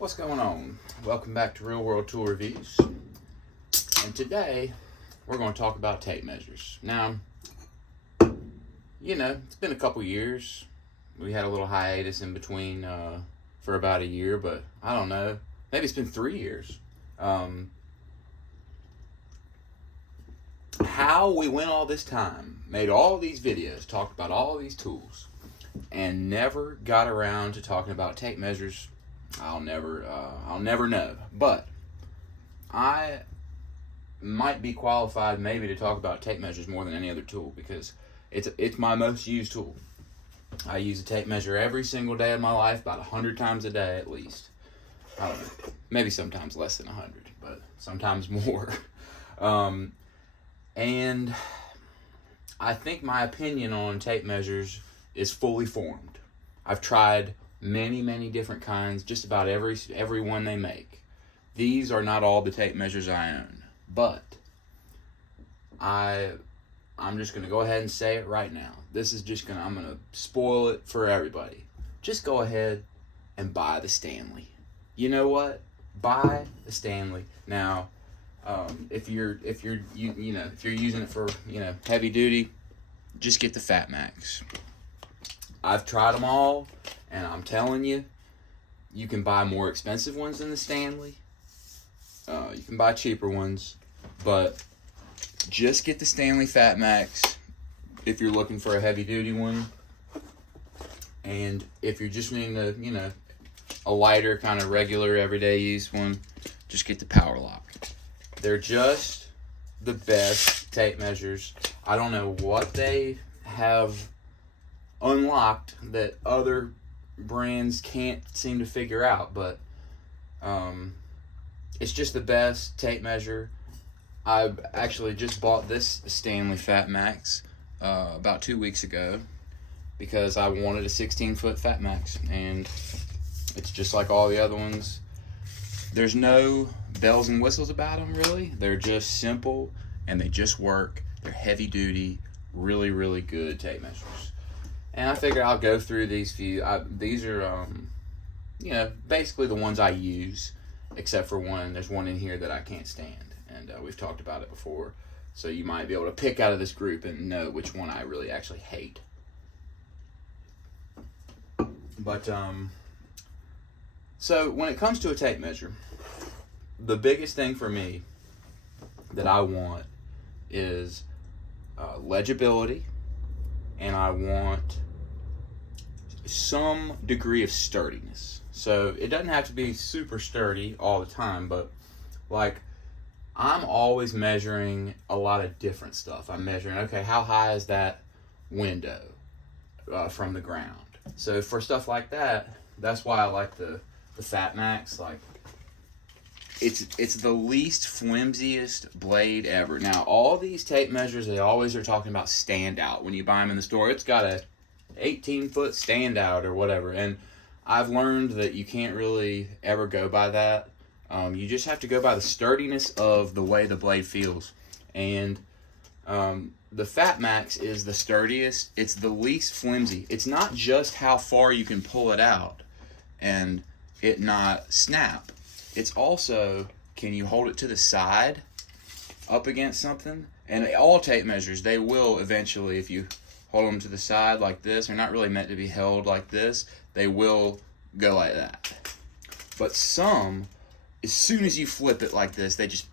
What's going on? Welcome back to Real World Tool Reviews. And today, we're going to talk about tape measures. Now, it's been a couple years. We had a little hiatus in between for about a year, but I don't know. Maybe it's been 3 years. How we went all this time, made all these videos, talked about all these tools, and never got around to talking about tape measures, I'll never know. But I might be qualified maybe to talk about tape measures more than any other tool because it's my most used tool. I use a tape measure every single day of my life, about 100 times a day at least. I don't know, maybe sometimes less than 100, but sometimes more. And I think my opinion on tape measures is fully formed. I've tried many different kinds, just about every one they make. These are not all the tape measures I own, but I'm just going to go ahead and say it right now. I'm going to spoil it for everybody. Just go ahead and buy the Stanley. You know what? Buy the Stanley. Now, if you're using it for, heavy duty, just get the Fat Max. I've tried them all, and I'm telling you, you can buy more expensive ones than the Stanley. You can buy cheaper ones, but just get the Stanley Fat Max if you're looking for a heavy duty one. And if you're just needing a lighter, kind of regular, everyday use one, just get the Power Lock. They're just the best tape measures. I don't know what they have unlocked that other brands can't seem to figure out, but it's just the best tape measure. I actually just bought this Stanley Fat Max about 2 weeks ago because I wanted a 16-foot Fat Max, and it's just like all the other ones. There's no bells and whistles about them, really. They're just simple, and they just work. They're heavy duty, really good tape measures. And I figured I'll go through these few. These are, basically the ones I use, except for one. There's one in here that I can't stand, and we've talked about it before. So you might be able to pick out of this group and know which one I really actually hate. But, so when it comes to a tape measure, the biggest thing for me that I want is legibility, and I want some degree of sturdiness. So it doesn't have to be super sturdy all the time, but like I'm always measuring a lot of different stuff. I'm measuring, okay, how high is that window from the ground? So for stuff like that, that's why I like the Fat Max. Like it's the least flimsiest blade ever. Now, all these tape measures, they always are talking about standout. When you buy them in the store, it's got a 18-foot standout or whatever. And I've learned that you can't really ever go by that. You just have to go by the sturdiness of the way the blade feels. And the Fat Max is the sturdiest. It's the least flimsy. It's not just how far you can pull it out and it not snap. It's also, can you hold it to the side up against something? And all tape measures, they will eventually, if you hold them to the side like this, they're not really meant to be held like this. They will go like that. But some, as soon as you flip it like this, they just,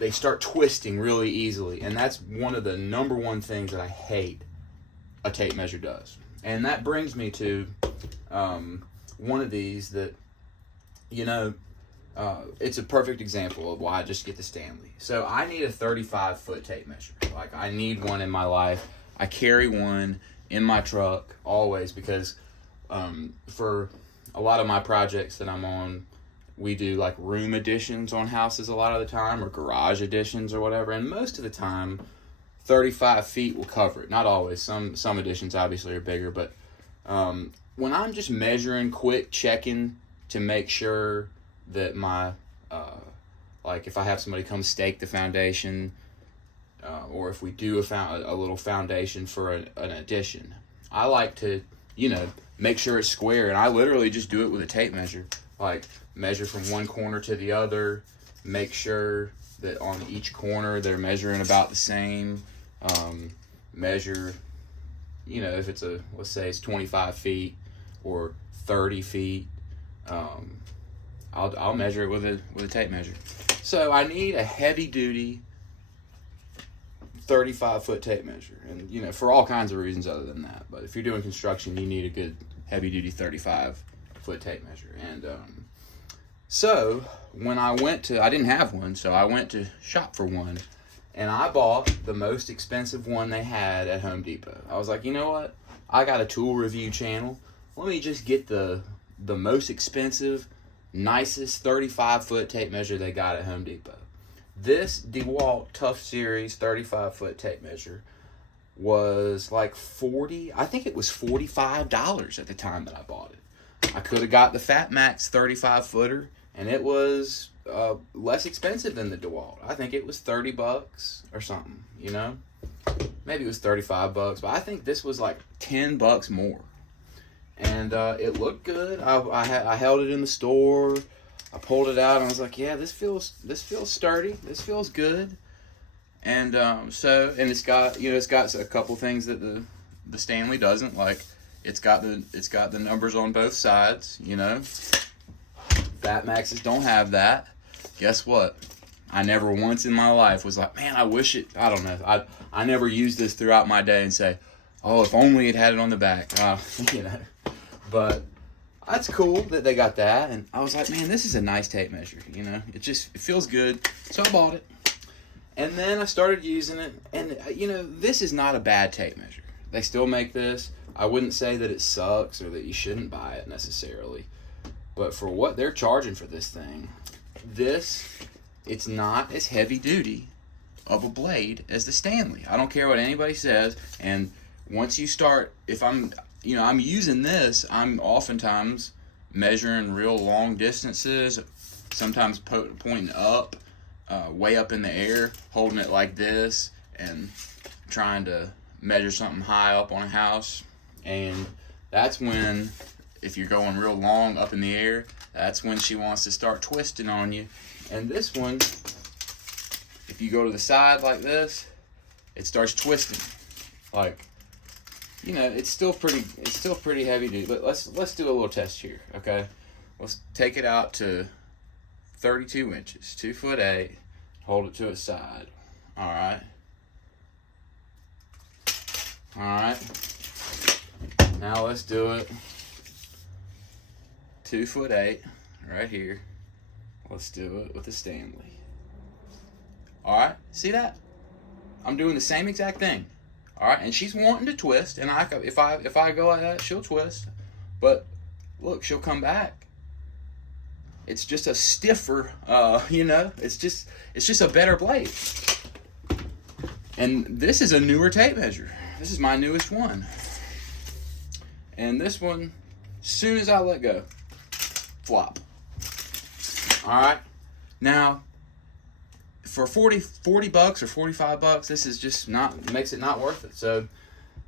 they start twisting really easily. And that's one of the number one things that I hate a tape measure does. And that brings me to one of these that, it's a perfect example of why I just get the Stanley. So I need a 35-foot tape measure. Like, I need one in my life. I carry one in my truck always because for a lot of my projects that I'm on, we do like room additions on houses a lot of the time, or garage additions or whatever. And most of the time, 35 feet will cover it. Not always. Some additions obviously are bigger, but when I'm just measuring, quick checking to make sure that my, like if I have somebody come stake the foundation, or if we do a little foundation for an addition, I like to, make sure it's square. And I literally just do it with a tape measure. Like, measure from one corner to the other, make sure that on each corner they're measuring about the same. Measure, you know, if it's let's say it's 25 feet or 30 feet, I'll measure it with a tape measure. So I need a heavy duty 35-foot tape measure, and you know, for all kinds of reasons other than that. But if you're doing construction, you need a good heavy duty 35-foot tape measure. And so when I didn't have one, so I went to shop for one, and I bought the most expensive one they had at Home Depot. I was like, you know what? I got a tool review channel. Let me just get the most expensive, nicest 35-foot tape measure they got at Home Depot. This DeWalt Tough Series 35-foot tape measure was like I think it was $45 at the time that I bought it. I could have got the Fat Max 35-footer, and it was less expensive than the DeWalt. I think it was $30 or something, you know? Maybe it was $35, but I think this was like $10 more. And it looked good. I held it in the store. I pulled it out and I was like, yeah, this feels sturdy. This feels good. And and it's got a couple things that the Stanley doesn't, like it's got the numbers on both sides, you know. Fat Maxes don't have that. Guess what? I never once in my life was like, man, I wish it. I don't know. I never used this throughout my day and say, oh, if only it had it on the back. You know. But that's cool that they got that, and I was like, man, this is a nice tape measure, you know. It feels good, so I bought it. And then I started using it, and you know, this is not a bad tape measure. They still make this. I wouldn't say that it sucks or that you shouldn't buy it necessarily, but for what they're charging for this thing, it's not as heavy duty of a blade as the Stanley. I don't care what anybody says, and once you start, if I'm using this, I'm oftentimes measuring real long distances, sometimes pointing up, way up in the air, holding it like this, and trying to measure something high up on a house. And that's when, if you're going real long up in the air, that's when she wants to start twisting on you. And this one, if you go to the side like this, it starts twisting. Like, you know, it's still pretty heavy duty, but let's do a little test here, okay? Let's take it out to 32 inches, 2'8", hold it to its side. All right. Now let's do it 2'8", right here. Let's do it with the Stanley. All right, see that? I'm doing the same exact thing. All right, and she's wanting to twist, and if I go like that, she'll twist. But look, she'll come back. It's just a stiffer, you know. It's just a better blade. And this is a newer tape measure. This is my newest one. And this one, as soon as I let go, flop. All right, now, for $40 or $45, this is just makes it not worth it. So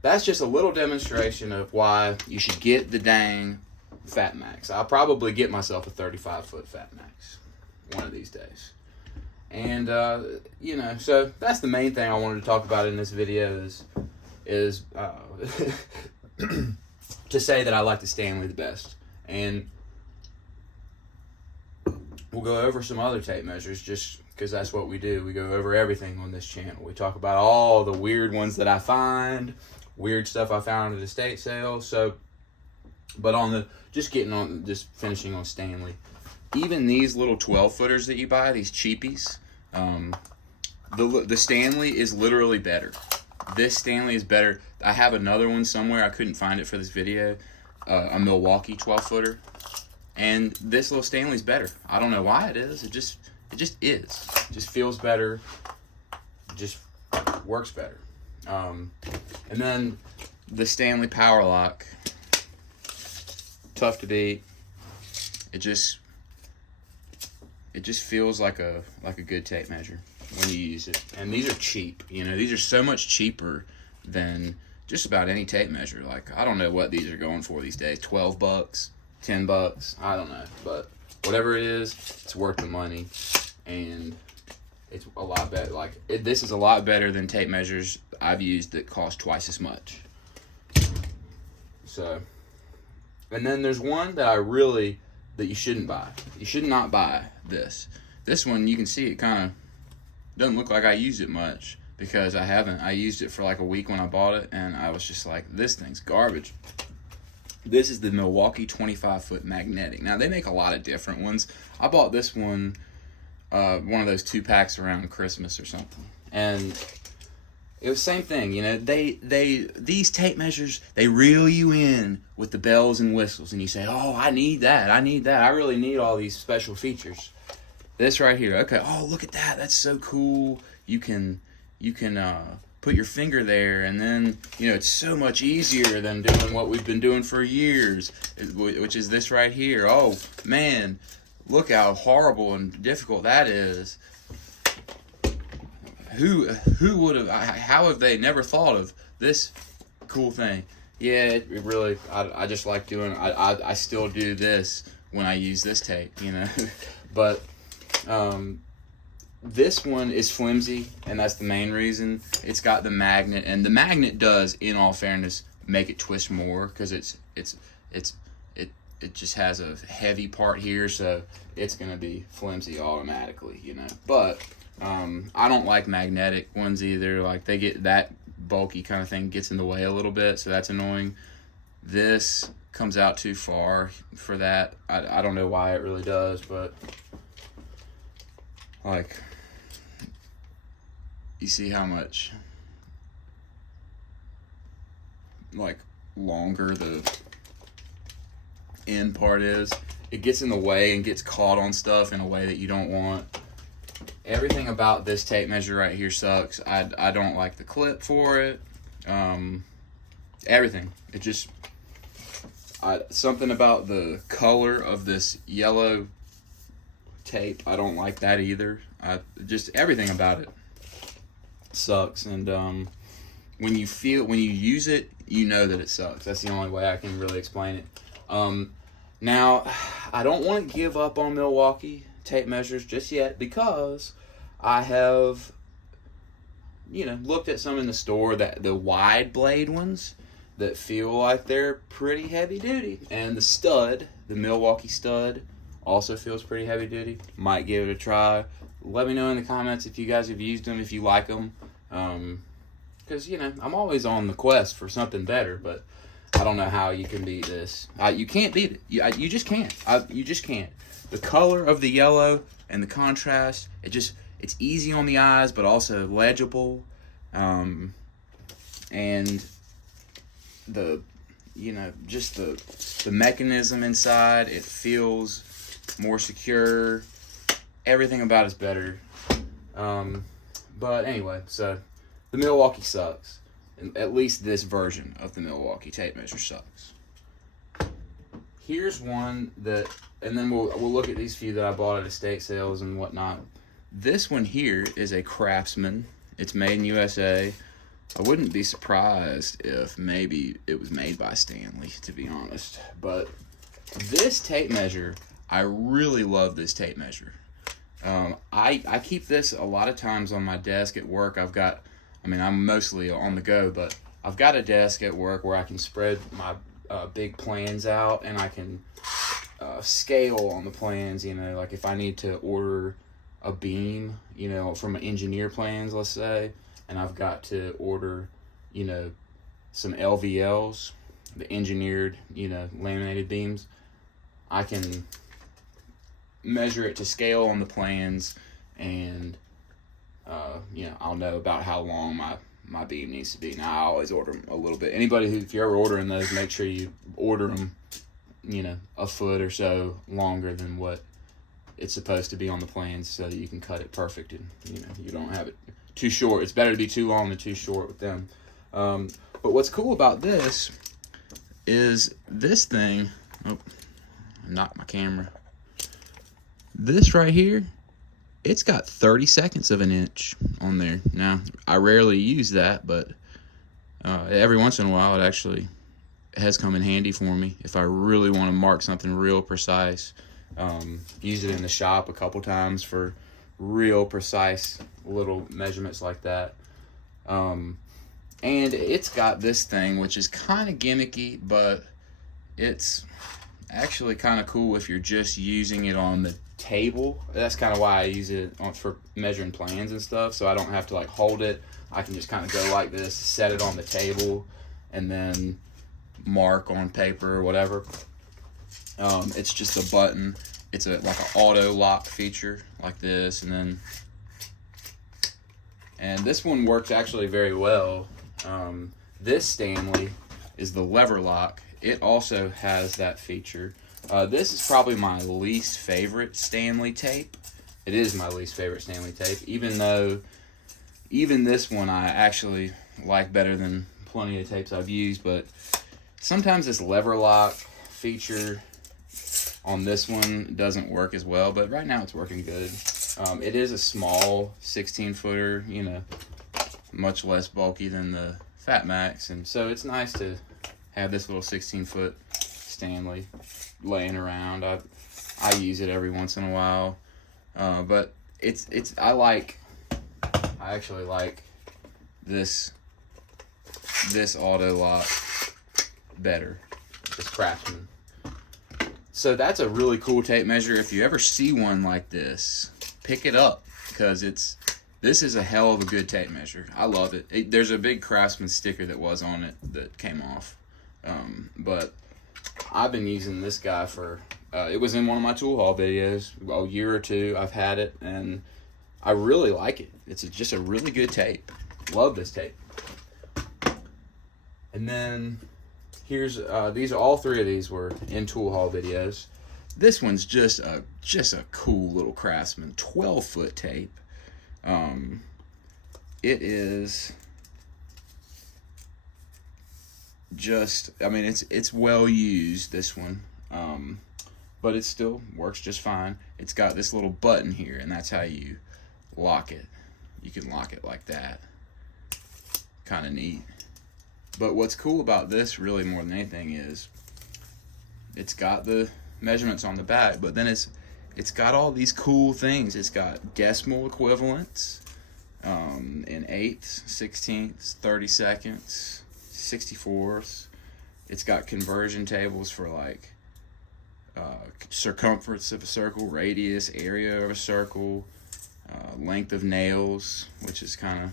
that's just a little demonstration of why you should get the dang Fat Max. I'll probably get myself a 35-foot Fat Max one of these days. And you know, so that's the main thing I wanted to talk about in this video is to say that I like the Stanley the best. And we'll go over some other tape measures just because that's what we do. We go over everything on this channel. We talk about all the weird ones that I find, weird stuff I found at estate sales. So, but just finishing on Stanley. Even these little 12-footers that you buy, these cheapies, the Stanley is literally better. This Stanley is better. I have another one somewhere. I couldn't find it for this video. A Milwaukee 12-footer. And this little Stanley's better. I don't know why it is. It just is. It just feels better. It just works better. And then the Stanley Power Lock. Tough to beat. It just feels like a good tape measure when you use it. And these are cheap. You know, these are so much cheaper than just about any tape measure. Like, I don't know what these are going for these days. $12, $10, I don't know. But whatever it is, it's worth the money. And it's a lot better. Like, this is a lot better than tape measures I've used that cost twice as much. So, and then there's one that that you shouldn't buy. You should not buy this. This one, you can see it kind of doesn't look like I used it much, because I haven't. I used it for like a week when I bought it, and I was just like, this thing's garbage. This is the Milwaukee 25-foot magnetic. Now, they make a lot of different ones. I bought this one of those 2-packs around Christmas or something. And it was the same thing, you know. These tape measures, they reel you in with the bells and whistles, and you say, oh, I need that. I really need all these special features. This right here, okay, oh, look at that. That's so cool. You can put your finger there, and then, you know, it's so much easier than doing what we've been doing for years, which is this right here. Oh, man, look how horrible and difficult that is. Who would have, how have they never thought of this cool thing? Yeah, it really, I just like doing, I still do this when I use this tape, you know. But this one is flimsy, and that's the main reason. It's got the magnet, and the magnet does, in all fairness, make it twist more, because it just has a heavy part here, so it's gonna be flimsy automatically, you know. But I don't like magnetic ones either. Like, they get that bulky kind of thing gets in the way a little bit, so that's annoying. This comes out too far for that. I don't know why it really does, but like, you see how much like longer the end part is. It gets in the way and gets caught on stuff in a way that you don't want. Everything about this tape measure right here sucks. I don't like the clip for it. Everything. It just, something about the color of this yellow tape, I don't like that either. Just everything about it sucks. And when you use it, you know that it sucks. That's the only way I can really explain it. Now, I don't want to give up on Milwaukee tape measures just yet, because I have, you know, looked at some in the store, that the wide blade ones that feel like they're pretty heavy duty, and the Milwaukee stud, also feels pretty heavy duty. Might give it a try. Let me know in the comments if you guys have used them, if you like them, because, you know, I'm always on the quest for something better, but I don't know how you can beat this. You can't beat it. You just can't. You just can't. The color of the yellow and the contrast, it's easy on the eyes, but also legible. And just the mechanism inside, it feels more secure. Everything about it's better. But anyway, so the Milwaukee sucks. At least this version of the Milwaukee tape measure sucks. Here's one that, and then we'll look at these few that I bought at estate sales and whatnot. This one here is a Craftsman. It's made in USA. I wouldn't be surprised if maybe it was made by Stanley, to be honest. But this tape measure, I really love this tape measure. I keep this a lot of times on my desk at work. I'm mostly on the go, but I've got a desk at work where I can spread my big plans out, and I can scale on the plans, you know, like if I need to order a beam, you know, from engineer plans, let's say, and I've got to order, you know, some LVLs, the engineered, you know, laminated beams, I can measure it to scale on the plans, and you know, I'll know about how long my beam needs to be. Now, I always order them a little bit. If you're ever ordering those, make sure you order them, you know, a foot or so longer than what it's supposed to be on the plans, so that you can cut it perfect, and, you know, you don't have it too short. It's better to be too long than too short with them. But what's cool about this is this thing. Oh, I knocked my camera. This right here, it's got 30 seconds of an inch on there. Now, I rarely use that, but Every once in a while, it actually has come in handy for me if I really want to mark something real precise. Used it in the shop a couple times for real precise little measurements like that. And it's got this thing, which is kind of gimmicky, but it's actually kind of cool if you're just using it on the table. That's kind of why I use it for measuring plans and stuff, so I don't have to like hold it. I can just kind of go like this, set it on the table, and then mark on paper or whatever. It's just a button. It's like an auto lock feature like this, and this one works actually very well. This Stanley is the lever lock. It also has that feature. This is probably my least favorite Stanley tape. It is my least favorite Stanley tape, even though this one I actually like better than plenty of tapes I've used, but sometimes this lever lock feature on this one doesn't work as well, but right now it's working good. It is a small 16-footer, you know, much less bulky than the Fat Max, and so it's nice to have this little 16-foot Stanley laying around. I use it every once in a while, but I actually like this auto lock better, this Craftsman. So that's a really cool tape measure. If you ever see one like this, pick it up, because this is a hell of a good tape measure. I love it. There's a big Craftsman sticker that was on it that came off, but I've been using this guy for it was in one of my tool haul videos a year or two. I've had it and I really like it. It's just a really good tape. Love this tape. And then here's all three of these were in tool haul videos. This one's just a cool little Craftsman 12-foot tape. It is just, I mean, it's well used, this one, but it still works just fine. It's got this little button here, and that's how you lock it. You can lock it like that. Kind of neat. But what's cool about this, really more than anything, is it's got the measurements on the back, but then it's got all these cool things. It's got decimal equivalents in eighths, 16ths, 32nds, 64ths. It's got conversion tables for like circumference of a circle, radius, area of a circle, length of nails, which is kind of,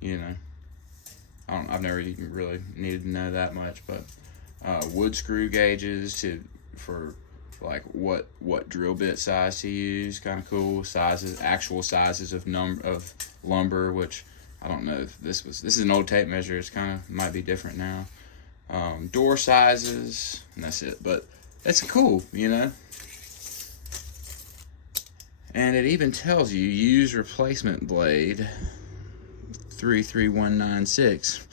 you know, I've never even really needed to know that much, but wood screw gauges for like what drill bit size to use, kind of cool. Sizes, actual sizes of lumber, which I don't know if this is an old tape measure. It's kind of might be different now. Door sizes, and that's it. But it's cool, you know. And it even tells you use replacement blade 33196.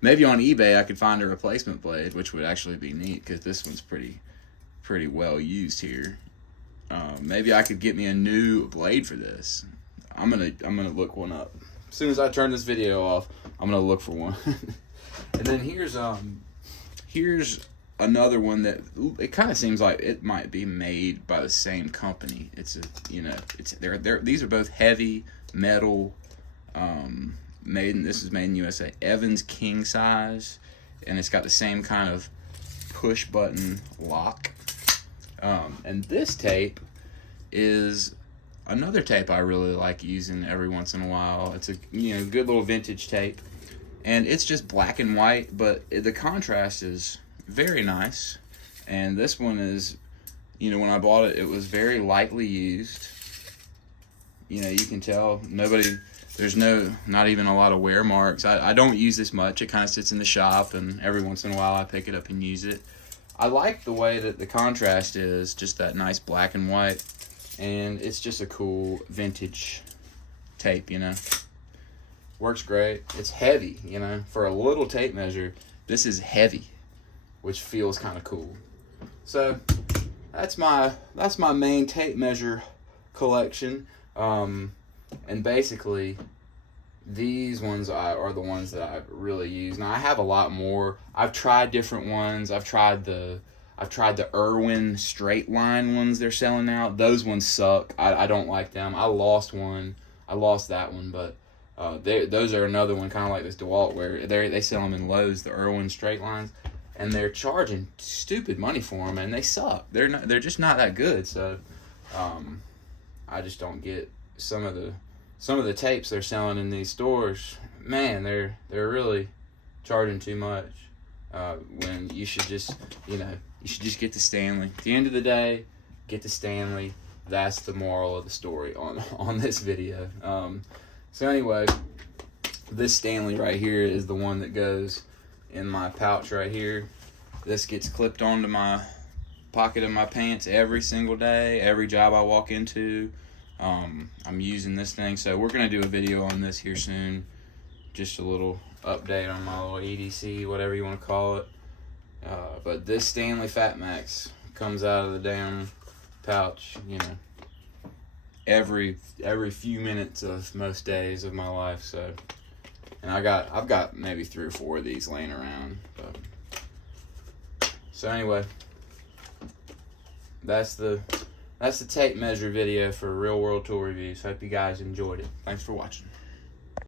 Maybe on eBay I could find a replacement blade, which would actually be neat because this one's pretty well used here. Maybe I could get me a new blade for this. I'm gonna look one up as soon as I turn this video off. I'm gonna look for one. And then here's another one that it kind of seems like it might be made by the same company. These are both heavy metal. This is made in USA. Evans king size, and it's got the same kind of push button lock. And this tape is another tape I really like using every once in a while. It's a good little vintage tape, and it's just black and white, but the contrast is very nice. And this one is, when I bought it, it was very lightly used. You can tell there's not even a lot of wear marks. I don't use this much. It kind of sits in the shop, and every once in a while I pick it up and use it. I like the way that the contrast is, just that nice black and white, and it's just a cool vintage tape, Works great. It's heavy, for a little tape measure, this is heavy, which feels kind of cool. So that's my main tape measure collection. And basically, these ones are the ones that I really use. Now I have a lot more. I've tried different ones. I've tried the Irwin straight line ones they're selling now. Those ones suck. I don't like them. I lost one. I lost that one, but those are another one, kind of like this DeWalt, where they sell them in Lowe's, the Irwin straight lines, and they're charging stupid money for them, and they suck. They're just not that good. So I just don't get some of the tapes they're selling in these stores. Man, they're really charging too much. When you should just get the Stanley. At the end of the day, get the Stanley. That's the moral of the story on this video. So anyway, this Stanley right here is the one that goes in my pouch right here. This gets clipped onto my pocket of my pants every single day, every job I walk into. I'm using this thing, so we're gonna do a video on this here soon. Just a little update on my little EDC, whatever you want to call it. But this Stanley Fat Max comes out of the damn pouch, every few minutes of most days of my life. So, and I've got maybe 3 or 4 of these laying around. So anyway, that's the tape measure video for Real World Tool Reviews. Hope you guys enjoyed it. Thanks for watching.